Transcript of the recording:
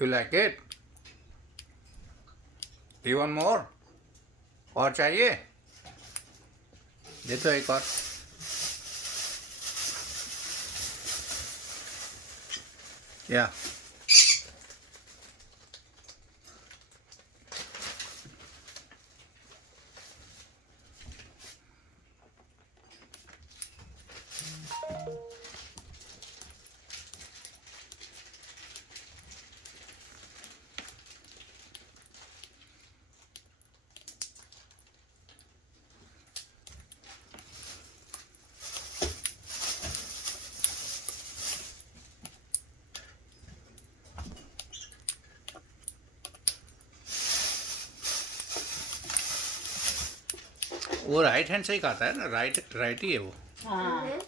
You like it? You want more? और चाहिए? दे तो एक और. Yeah. वो राइट हैंड से ही खाता है ना, राइट राइट ही है वो. हाँ